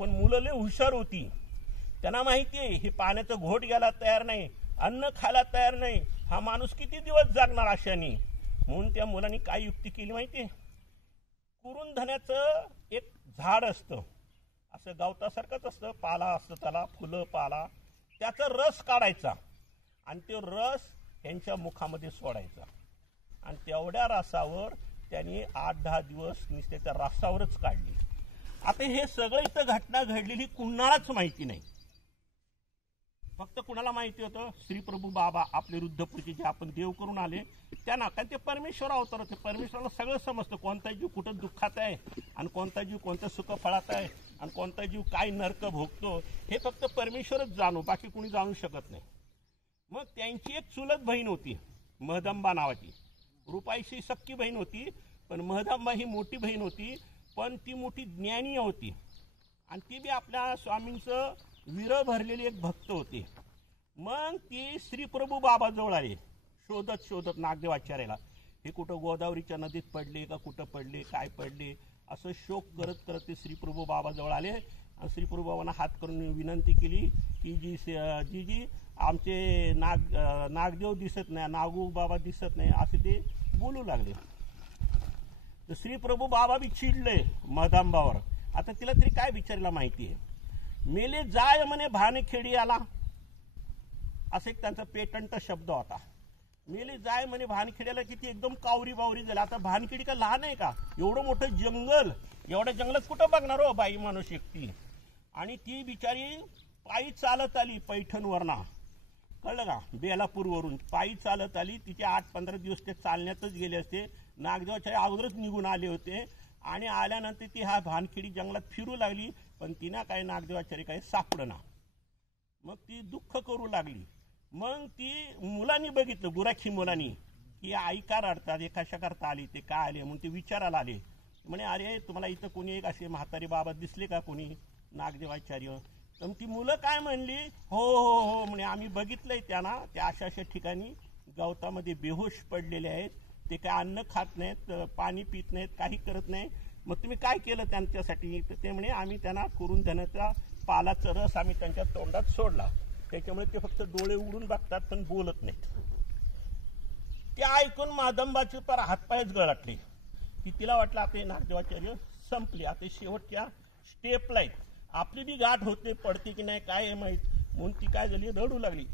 पण मुलं लय हुशार होती. त्यांना माहितीये हे पाण्याचं घोट घ्यायला तयार नाही, अन्न खायला तयार नाही, हा माणूस किती दिवस जागणार अशाने. म्हणून त्या मुलांनी काय युक्ती केली माहितीये, कुरुन धन्याचं एक झाड असतं, असं गवतासारखंच असतं, पाला असतं त्याला, फुलं पाला, त्याचा रस काढायचा आणि तो रस त्यांच्या मुखामध्ये सोडायचा आणि तेवढ्या रसावर त्यांनी 8-10 दिवस नुसते त्या रसावरच काढली. आता हे सगळं इथं घटना घडलेली कुणालाच माहिती नाही. फक्त कुणाला माहिती होतं, श्रीप्रभू बाबा आपले रुद्धपूरचे जे आपण देव करून आले त्यांना, कारण ते परमेश्वर अवतार होते. परमेश्वराला सगळं समजतं, कोणता जीव कुठं दुःखात आहे आणि कोणता जीव कोणत्या सुख फळात आहे आणि कोणता जीव काय नरक भोगतो हे फक्त परमेश्वरच जाणू, बाकी कुणी जाणू शकत नाही. मग त्यांची एक चुलत बहीण होती महदंबा नावाची. रुपाईची सख्खी बहीण होती, पण महदंबा ही मोठी बहीण होती, पण ती मोठी ज्ञानी होती आणि ती बी आपल्या स्वामींचं विरह भरलेली एक भक्त होती. मग ती श्रीप्रभू बाबाजवळ आली शोधत शोधत नागदेवाचार्याला. हे कुठं गोदावरीच्या नदीत पडले का कुठं पडले, काय पडले, असं शोक करत करत ते श्रीप्रभू बाबाजवळ आले आणि श्रीप्रभू बाबांना हात करून विनंती केली की जी आमचे नागदेव दिसत नाही, नागू बाबा दिसत नाही, असे ते बोलू लागले. तर श्रीप्रभू बाबा बी चिडले महदंबावर. आता तिला तरी काय विचारायला माहिती आहे. मेले जाय म्हणे भानखेडी आला, असं एक त्यांचा पेटंट शब्द होता. मेले जाय म्हणे भानखेड्याला, किती एकदम कावरी बावरी झाली. आता भानखेडी का लहान आहे का, एवढं मोठं जंगल, एवढ्या जंगलात कुठं बघणार हो बाई माणूस एकटी. आणि ती बिचारी पायी चालत आली पैठणवरना, कळलं का, बेलापूरवरून पायी चालत आली. तिचे 8-15 दिवस ते चालण्यातच गेले असते. नागदेवाच्या अगोदरच निघून आले होते आणि आल्यानंतर ती हा भानखेडी जंगलात फिरू लागली, पण तिनं काही नागदेवाचार्य काही सापडना. मग ती दुःख करू लागली. मग ती मुलांनी बघितलं, गुराखी मुलांनी, की आई का रडतात, हे कशा करता आली, ते काय आले, म्हणून ते विचारायला आले. म्हणे अरे तुम्हाला इथं कोणी एक असे म्हातारे बाबा दिसले का कोणी नागदेवाचार्य. तर ती मुलं काय म्हणली, हो हो हो म्हणे आम्ही बघितलंय त्यांना, त्या अशा अशा ठिकाणी गवतामध्ये बेहोश पडलेले आहेत, ते काय अन्न खात नाहीत, पाणी पित नाहीत, काही करत नाही. मग तुम्ही काय केलं त्यांच्यासाठी. तर ते म्हणे आम्ही त्यांना कुरुन धन्याचा पालाचा रस आम्ही त्यांच्या तोंडात सोडला, त्याच्यामुळे ते फक्त डोळे उघडून बघतात पण बोलत नाहीत. ते ऐकून महदंबाची पर हातपायच गळाटले, की तिला वाटलं आता नागदेवाचार्य संपले, आता शेवटच्या स्टेपला आहेत, आपली बी गाठ होते, पडते की नाही काय माहीत. म्हणून ती काय झाली, रडू लागली.